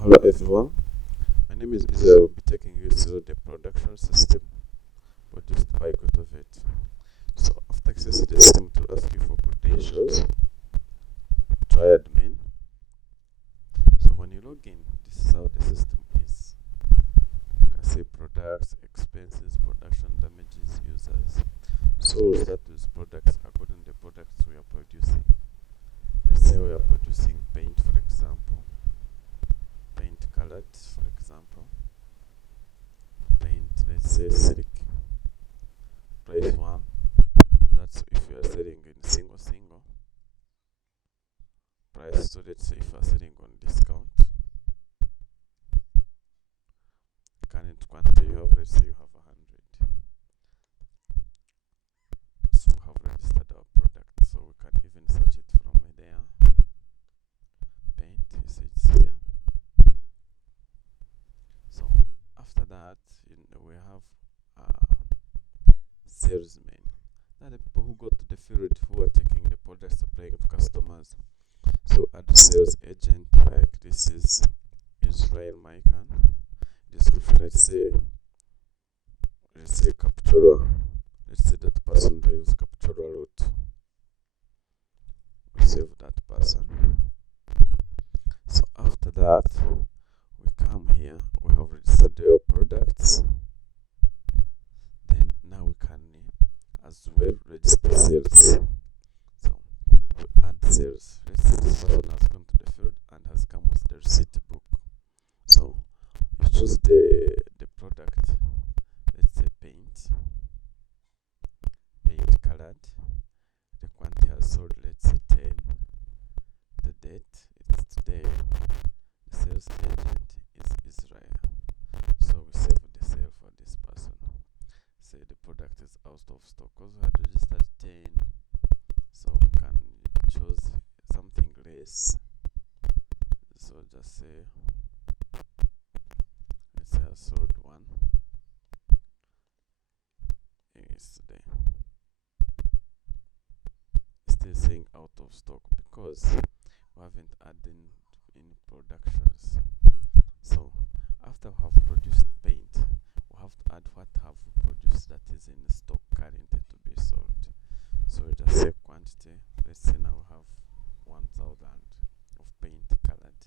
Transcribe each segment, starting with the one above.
Hello everyone, my name is Israel. I will be taking you through the production system produced by GoToVet. So after accessing the system, it will ask you for credentials, try admin. So when you log in, this is how the system is. You can see products, expenses, production damages, users. So we'll start with products according to the products we are producing. Let's say we are producing paint, for example. Paint colored, for example. Paint, let's say silk. Price 1. That's if you are selling in single. Price 2, let's say if you are selling on discount. Current quantity you have, let's say you have 100. So we have registered our product, so we can even search it from there. Paint, you see it's here. So after that, we have salesmen. Now the people who go to the field who are taking the products supplying to customers. So add sales agent, like this is Israel Maikan. Description, let's say capturer. Let's say that person drives capturer route. We save that person. So after that, we come here. We have registered your products. Then now we can as well register sales. So we add sales. Let's say this person has gone to the field and has come with the receipt book. So you choose the product. Let's say paint colored. The quantity has sold, let's say 10. The date, it's today. The sales agent is Israel. So we save the sale for this person. Say the product is out of stock because we had registered 10. So we can choose something less. So just say, let's say I sold 1. It's today. Still saying out of stock because we haven't added in productions. So after we have produced paint, we have to add what have we produced that is in stock currently to be sold. So we just say quantity. Let's say now we have 1000 of paint colored.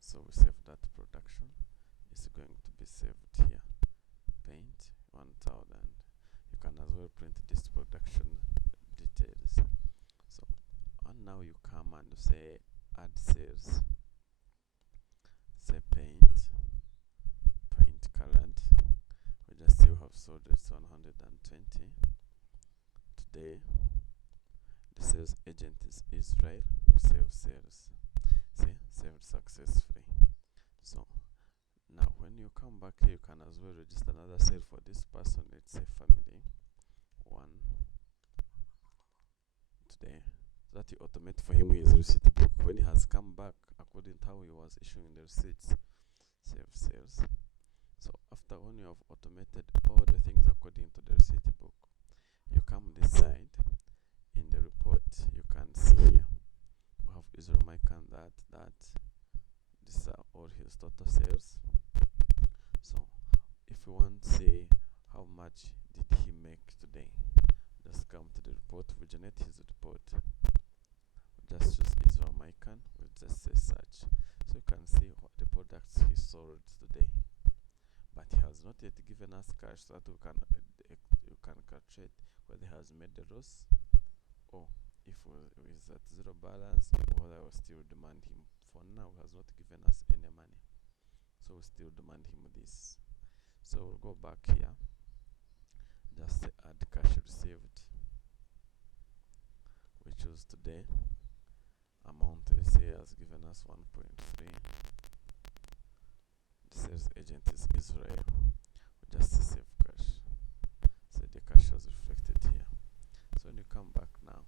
So we save that production. It's going to be saved here. Paint 1000. You can as well print this production details. So and now you come and say add sales. Say paint colored. We just still have sold it 120. Today the sales agent is Israel. We save sales. See, saved successfully. So now when you come back here, you can as well register another sale for this person. Let's say family 1 today. So that you automate for him his receipt book when he has come back according to how he was issuing the receipts. Save sales. So after when you have automated all the things according to the receipt book, you come this side in the report. You can see here we have Israel Maikan that these are all his total sales. So if you want to see how much did he make today, just come to the report. We generate his report. Just choose Israel Maikan. We just say search. So you can see what the products he sold today. But he has not yet given us cash so that you can calculate whether he has made the loss or if he is at zero balance or whether we still demand him. For now, he has not given us any money. So we still demand him this. So we'll go back here. Just say add cash received. We choose today. Amount they say has given us 1.3. The sales agent is Israel. We just save cash. So the cash was reflected here. So when you come back now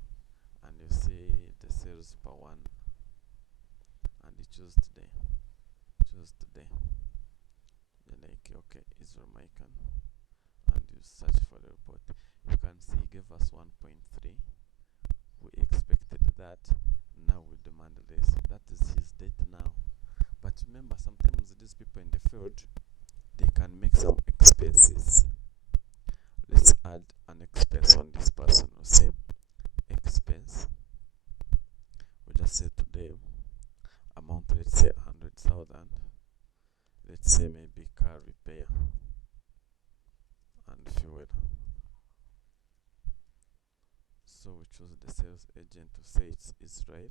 and you see the sales per 1 and you choose today. Then okay, Israel Maikan, and you search for the report. You can see he gave us 1.3. We expected that. Now we demand less. That is his date now. But remember, sometimes these people in the field, they can make some expenses. Let's add an expense on this person. We say expense. We just say today amount, let's say 100,000. Let's say maybe car repair and fuel. So we choose the sales agent to say it's Israel.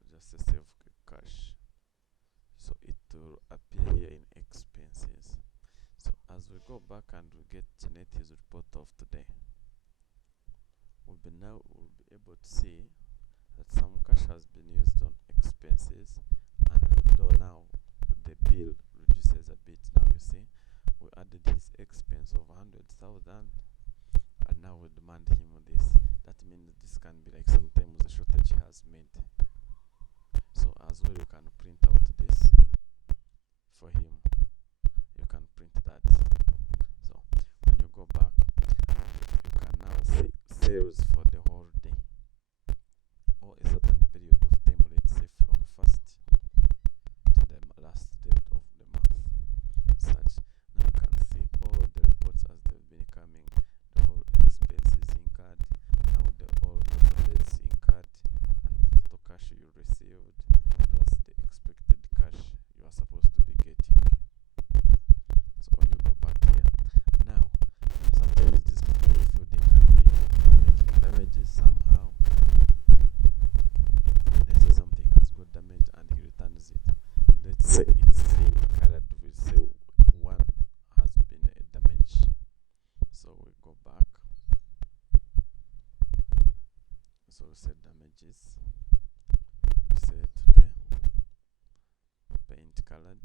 We just say save cash. So it will appear here in expenses. So as we go back and we get Janetti's report of today, we'll be able to see that some cash has been used on expenses, and although now the bill reduces a bit, now you see we added his expense of 100,000, and now we demand him this. That means this can be like sometimes the shortage he has made. So as well, you can print out this for him. You can print that. So when you go back, you can now see sales for the whole day or a certain period of time. Let's say from first to the last date of the month. Such. Now you can see all the reports as they've been coming. The whole expenses incurred, now the all total dates incurred, and the total cash you received, plus the expected cash you are supposed to be getting. So when you go back here, now sometimes these people feel they can be making damages somehow. They say something has got damage and he returns it. Let's say it's in colored, we say one has been a damage. So we go back. So we say damages. We say today paint colored.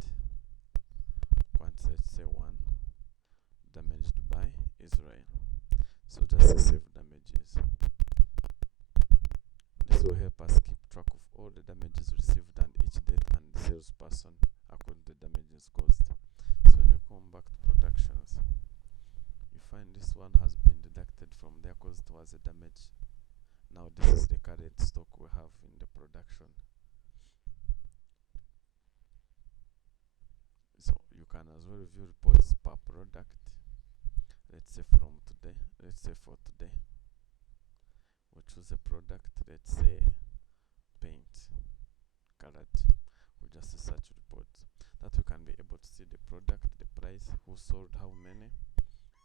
Let's say one damaged by Israel. So just say save damages. This will help us keep track of all the damages received and each date and the salesperson according to the damages caused. So when you come back to productions, you find this one has been deducted from there because it was a damage. Now this is the current stock we have in the production. So you can as well view reports per product. Let's say from today, let's say for today, we choose a product, let's say paint colored. We just search reports. That we can be able to see the product, the price, who sold how many,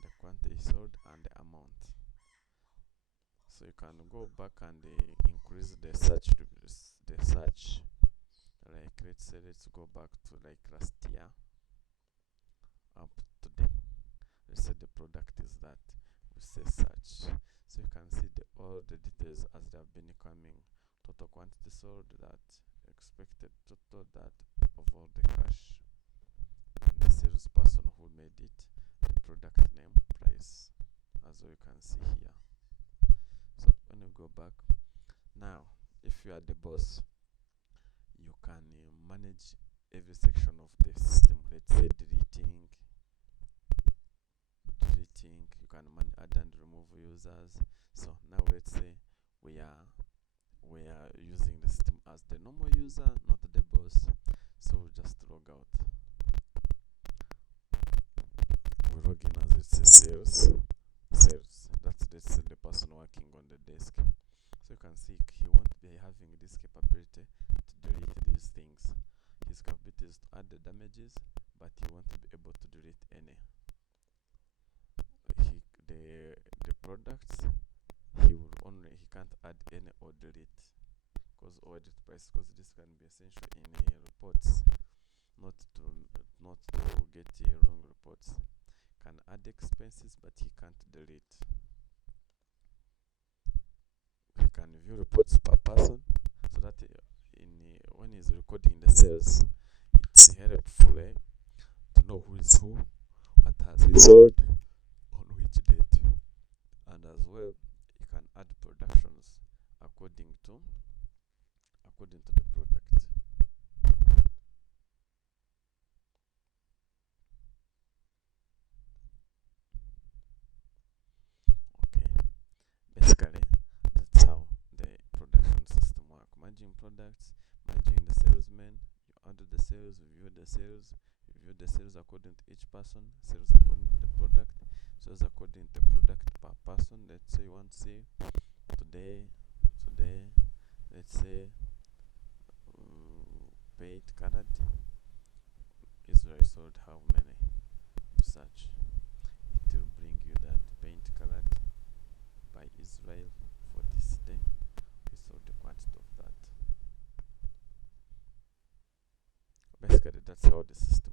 the quantity sold, and the amount. So you can go back and increase the search. Like let's say let's go back to like last year up to today. Let's say the product is that. We say search. So you can see all the details as they have been coming. Total quantity sold, that expected total, that of all the cash, and the salesperson who made it, the product name, price, as you can see here. So when you go back, now if you are the boss, you can manage every section of the system. Let's say deleting, you can add and remove users. So now let's say we are using the system as the normal user, not the boss. So we just log out. We log in as it says sales. That's the person working on the desk. So you can see he won't be having this capability to delete these things. His capability is to add the damages, but he won't be able to delete any. The products, he can't add any or delete or edit price, because this can be essential in reports, not to get wrong reports. Can add expenses, but he can't delete. He can view reports per person, so that when he's recording the sales, it's helpful to know who is who, what has he sold, on which date, and as well you can add productions according to the product. Okay, basically that's how the production system works. Managing products, managing the salesmen, you added the sales, review the sales according to each person, sales according to the product, sales according to the product per person. Let's say you want to see today, let's say paint colored Israel sold how many? Search. It will bring you that paint colored by Israel for this day. We sold the quantity of that. Basically, that's how the system